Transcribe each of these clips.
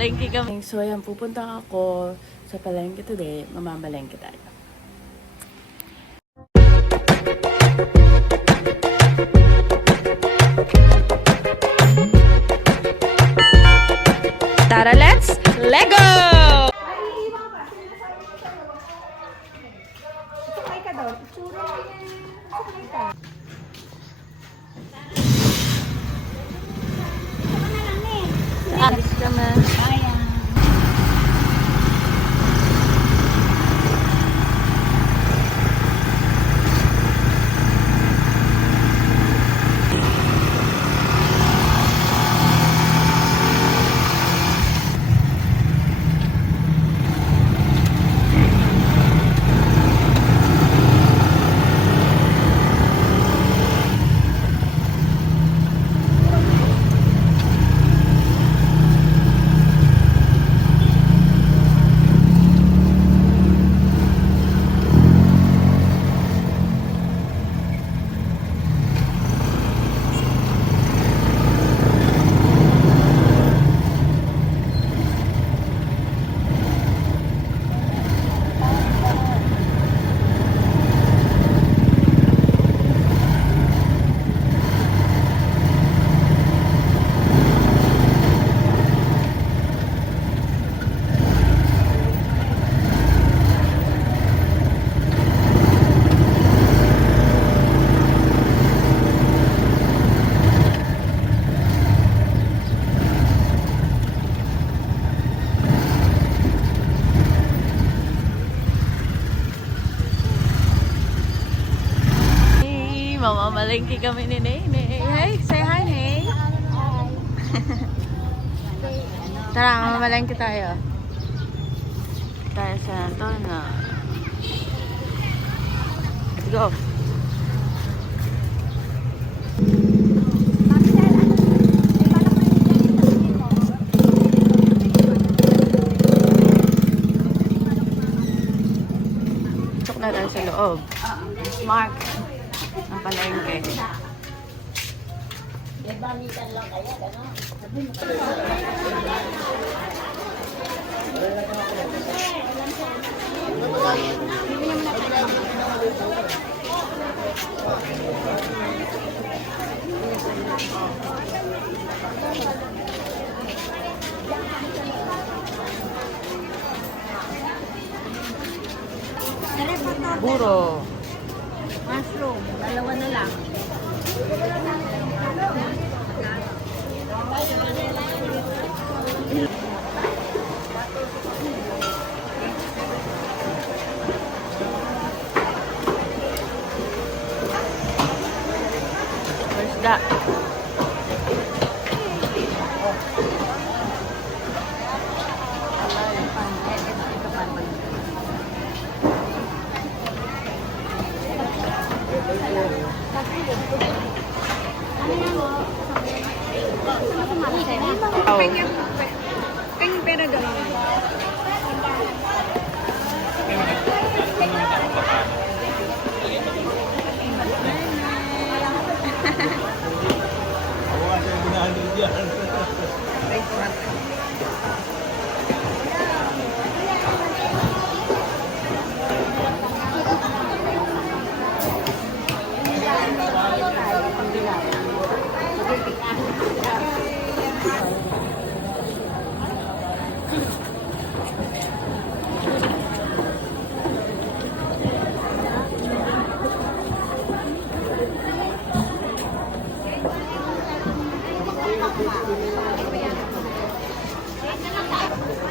Mamamalengke kami. So ayan, pupunta ako sa palengke today. Mamamalengke tayo. Tara, let's Lego! Alis kami. Mamamalengke kami ni Nene. Hey, say hi, Nene. Tara, mamamalengke tayo. Tayo sa Antonio. Let's go. Pasok na tayo sa loob. Mark. Ang palengke. Balitan lang kaya, gano'n? Buro. Mushroom, dalawa na lang. Where's that? Kanyang pera doon.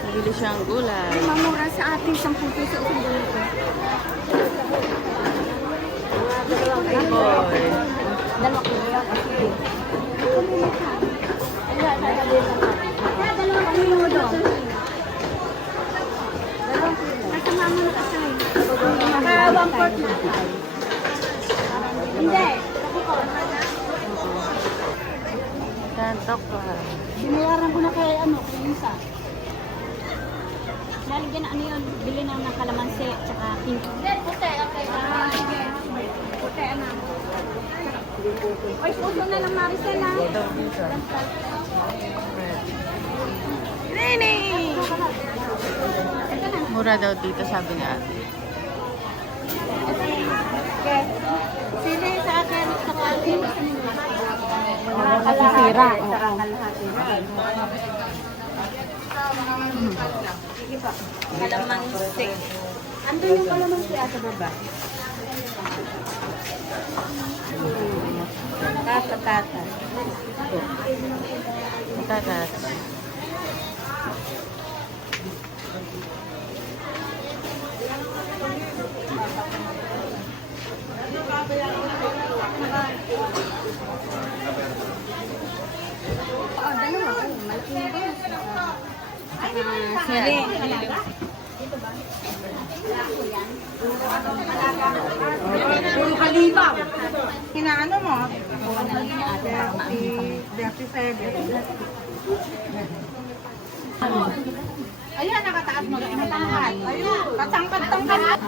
Nabili siyang gulay. Mamura sa ating 10 piso sa ganito. Ay, boy. Dalawa ko yan. Dalawa kilo doon. Kasama mo na kasay. Kaya 1/4 na. Hindi. Tantok ka. Binayaran ko na kay kay Lisa. Lalagyan na yun, bili na ng kalamansi, tsaka pink. Puti, okay. Sige. Puti, Oy, puso na lang, Maricel, ha? Nene! Mura daw dito, sabi ni ate. Sili sa akin, sa akin. Nakakasira. Kalamansi. Andun yung kalamansi sa baba. Tata. Tatas. Oh, dalawa. Malaki na ba? Sili. Puro kalimaw. Kinaano mo? Kuha na lang ni ate para maano kami. 37. Ayan, nakataas mo. Matangkad. Ayun. Patangkad-tangkad.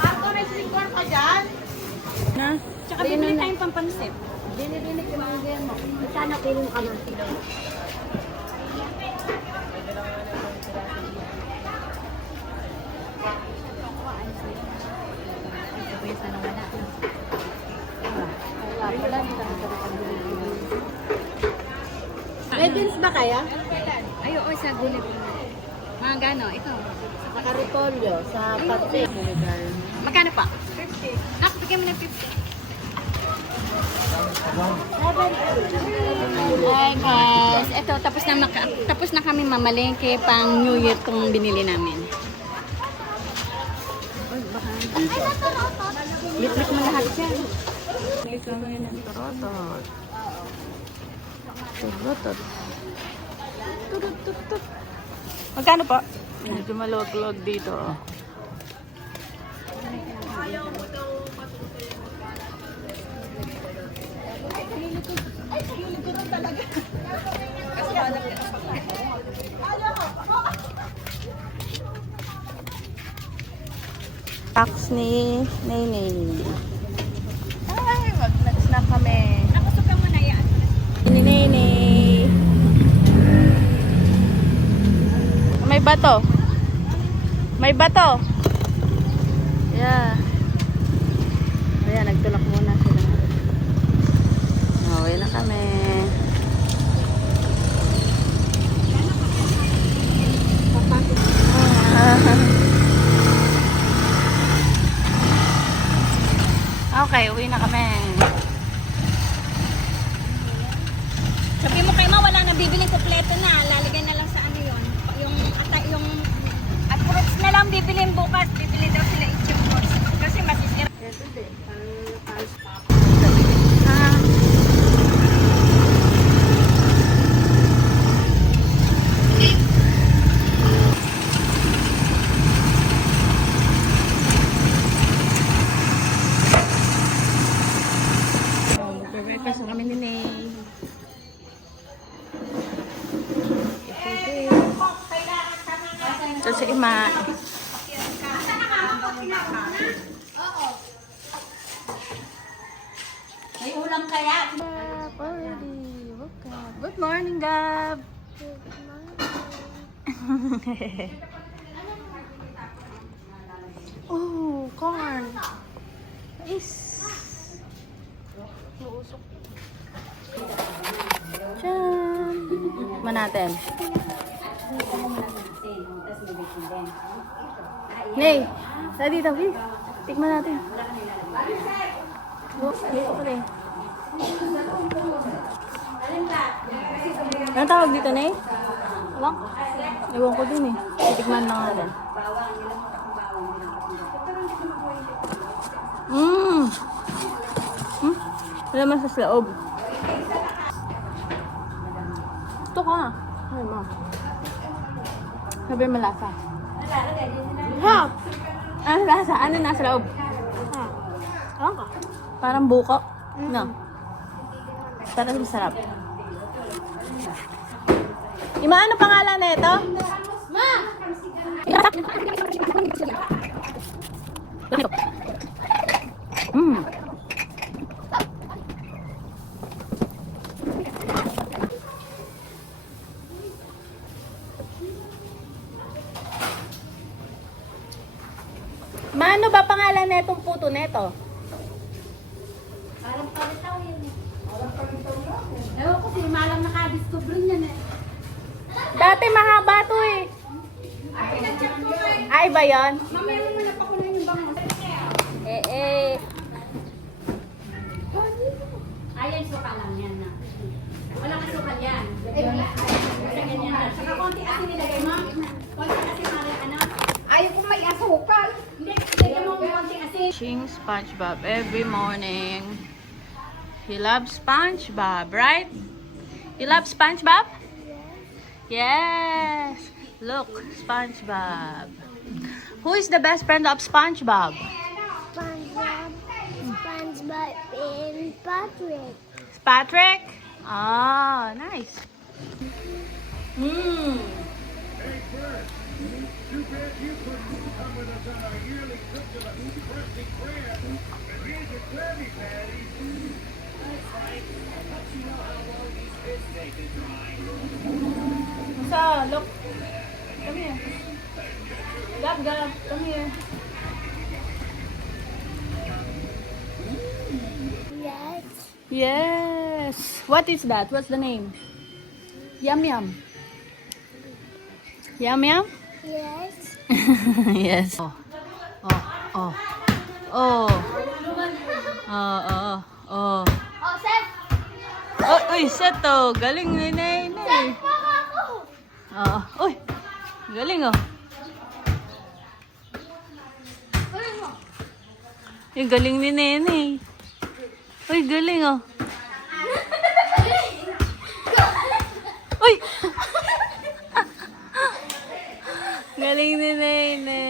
Marco, may singkor ka dyan? Na? Tsaka bibili tayong pampansit. Dinidinig yung mga mo. Sana piling ka man. May beans ba kaya? Ay, oo, sa gulay. Mga gano, ito. Sa karutolyo, sa pati. Magkano pa? 50. Nak, bigyan mo ng 50. Hi guys, ito tapos na kami mamalengke pang New Year tong binili namin. Bit-bit mo lahat yan. Bili kami ng torotot. Torotot. Turut-tut-tut. Magkano po? Medyo maluwag-luwag dito. Tax ni Nene. Ay, mag-snack kami. Nakasuka mo na yan. Ni Nene. May bato. May bato. Yeah. Ayan, nagtulak muna sila. Okay na kami. Okay, uwi na kami. Sabi mo kay Ma, wala na bibiling kompleto na. Lalagay na lang sa ano yun. Yung at fruits na lang bibilin bukas. Bibili daw sila itchip fruits. Kasi masisira. Breakfast na kami ni Ney. Ito si Ima. May ulam kaya? Good morning, Gab. Oh, corn. Nice. Tiyam. Tikman natin. Ney, tara dito, please. Tikman natin. Dito ko rin. Anong tawag dito, Ney? Ewan? Ewan ko din eh. Titikman lang natin. Wala man sa loob. Ito ka. Ay, ma. Sabi malasa. Ha? Ano lasa? Ano nasa loob? Ewan ka. Parang buko. No. Parang masarap. Ima, ano pangalan na ito? Ma! Mm. Maano ba pangalan na itong puto neto? Parang palitaw yun eh. Ewan ko, si Malang nakadiscover niyan eh. Dati mahaba to eh. Ay ba yun? Mamaya mo na pakunan yung bango. Ayan, suka lang yan na. Walang asukal yan. Basta ganyan na. Saka konti asin nilagay mo. Konti asin mara, ano? Ayaw kong may asukal. Hindi, lagyan mo konti asin. Watching SpongeBob every morning. He loves SpongeBob, right? You love SpongeBob? Yes. Look, SpongeBob. Who is the best friend of SpongeBob? SpongeBob, SpongeBob and Patrick. Patrick? Ah, nice. Mm. So, look. Come here. Gab, Gab, come here. Yes. Yes. What is that? What's the name? Yum Yum. Yum Yum? Yes. Yes. Oh. Oh. Oh. Oh. Oh. Oh. Oh, Seth! Oh, uy, Seto. Galing ni Nene. Baka ako! Oo. Uy. Galing oh. Uy, galing ni Nene. Uy, galing oh. Uy. Galing ni Nene.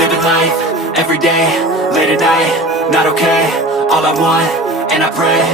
Living life, every day, late at night, not okay. All I want, and I pray